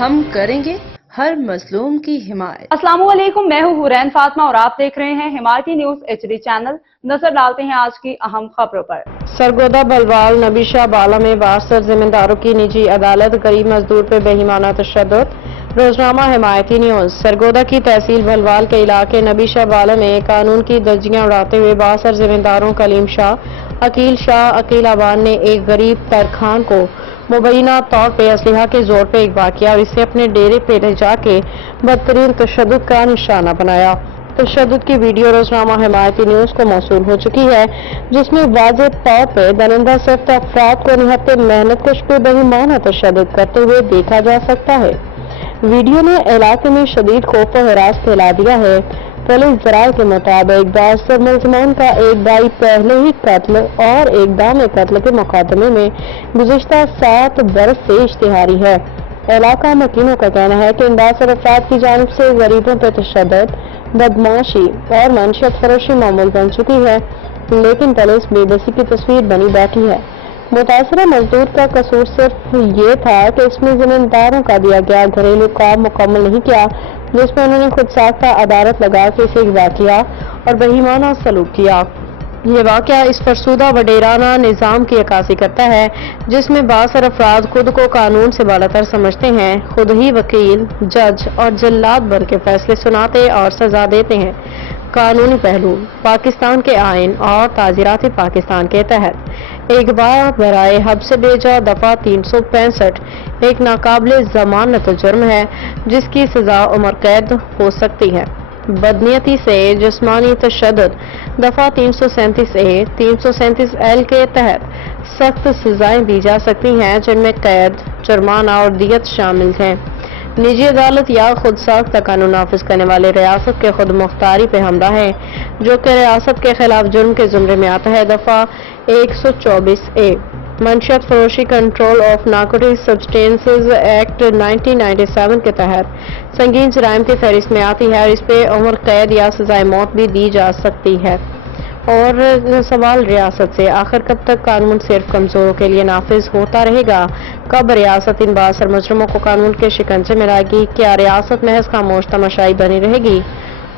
ہم کریں گے ہر مظلوم کی حمایت۔ السلام علیکم، میں ہوں حورین فاطمہ اور آپ دیکھ رہے ہیں حمایتی نیوز HD چینل۔ نظر ڈالتے ہیں آج کی اہم خبروں پر۔ سرگودا بلوال نبی شاہ بالا میں باثر زمینداروں کی نجی عدالت، غریب مزدور پہ بے ایمانہ تشدد۔ روزنامہ حمایتی نیوز۔ سرگودا کی تحصیل بلوال کے علاقے نبی شاہ بالا میں قانون کی دھجیاں اڑاتے ہوئے باثر زمینداروں کلیم شاہ، عقیل آباد نے ایک غریب ترکھان کو مبینہ طور پہ اسلحہ کے زور پہ اغوا کیا اور اسے اپنے ڈیرے پہ لے جا کے بدترین تشدد کا نشانہ بنایا۔ تشدد کی ویڈیو روزنامہ حمایتی نیوز کو موصول ہو چکی ہے، جس میں واضح طور پہ درندہ صفت افراد کو نہایت محنت کش پہ بے ایمانہ تشدد کرتے ہوئے دیکھا جا سکتا ہے۔ ویڈیو نے علاقے میں شدید خوف و ہراس پھیلا دیا ہے۔ پولیس ذرائع کے مطابق باثر ملزمان کا ایک بھائی پہلے ہی قتل اور ایک دام قتل کے مقدمے میں گزشتہ 7 برس سے اشتہاری ہے۔ علاقہ مکینوں کا کہنا ہے کہ ان باثر افراد کی جانب سے غریبوں پر تشدد، بدمعاشی اور منشیات فروشی معمول بن چکی ہے، لیکن پولیس بے بسی کی تصویر بنی بیٹھی ہے۔ متاثرہ مزدور کا قصور صرف یہ تھا کہ اس نے زمینداروں کا دیا گیا گھریلو کام مکمل نہیں کیا، جس میں انہوں نے خود ساختہ عدالت لگا کے اسے اغوا کیا اور بے ایمانہ سلوک کیا۔ یہ واقعہ اس فرسودہ وڈیرانہ نظام کی عکاسی کرتا ہے، جس میں باثر افراد خود کو قانون سے بالاتر سمجھتے ہیں، خود ہی وکیل، جج اور جلاد بن کے فیصلے سناتے اور سزا دیتے ہیں۔ قانونی پہلو: پاکستان کے آئین اور تعزیرات پاکستان کے تحت اغوا برائے حبس بھیجا دفعہ 365 ایک ناقابل ضمانت جرم ہے، جس کی سزا عمر قید ہو سکتی ہے۔ بدنیتی سے جسمانی تشدد دفعہ 337A 337L کے تحت سخت سزائیں دی جا سکتی ہیں، جن میں قید، جرمانہ اور دیت شامل ہیں۔ نجی عدالت یا خود ساختہ قانون نافذ کرنے والے ریاست کے خود مختاری پہ حملہ ہے، جو کہ ریاست کے خلاف جرم کے زمرے میں آتا ہے۔ دفعہ 124A منشیات فروشی control of narcotic substances act 1997 کے تحت سنگین جرائم کی فہرست میں آتی ہے اور اس پہ عمر قید یا سزائے موت بھی دی جا سکتی ہے۔ اور سوال ریاست سے: آخر کب تک قانون صرف کمزوروں کے لیے نافذ ہوتا رہے گا؟ کب ریاست ان باثر مجرموں کو قانون کے شکنجے میں لائے گی؟ کیا ریاست محض خاموش تماشائی بنی رہے گی؟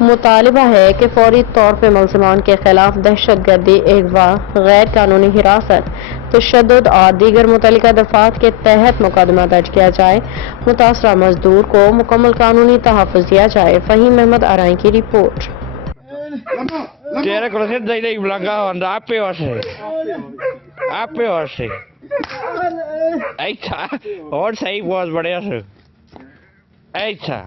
مطالبہ ہے کہ فوری طور پر ملزمان کے خلاف دہشت گردی، اغوا، غیر قانونی حراست، تشدد اور دیگر متعلقہ دفعات کے تحت مقدمہ درج کیا جائے، متاثرہ مزدور کو مکمل قانونی تحفظ دیا جائے۔ فہیم احمد آرائیں کی رپورٹ۔ اور صحیح بہت بڑھیا سے ایسا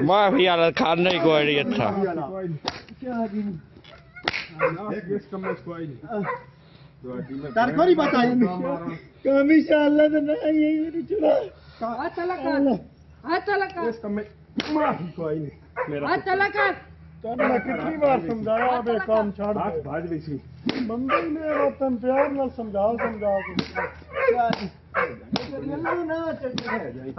معافی حالت کھانا ہی کوئی نہیں اچھا کتنی بار سمجھایا بے کام چھاڑ بندے نے وطن پیار نہ سمجھا بتاؤ کہ انتظار چھڈ جی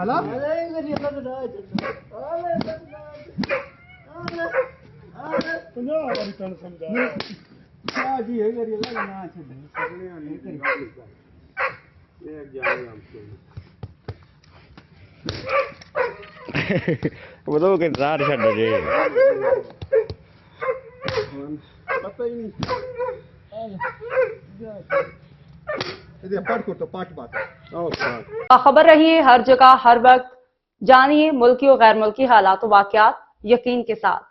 خبر رہیے ہر جگہ ہر وقت، جانیے ملکی و غیر ملکی حالات و واقعات یقین کے ساتھ۔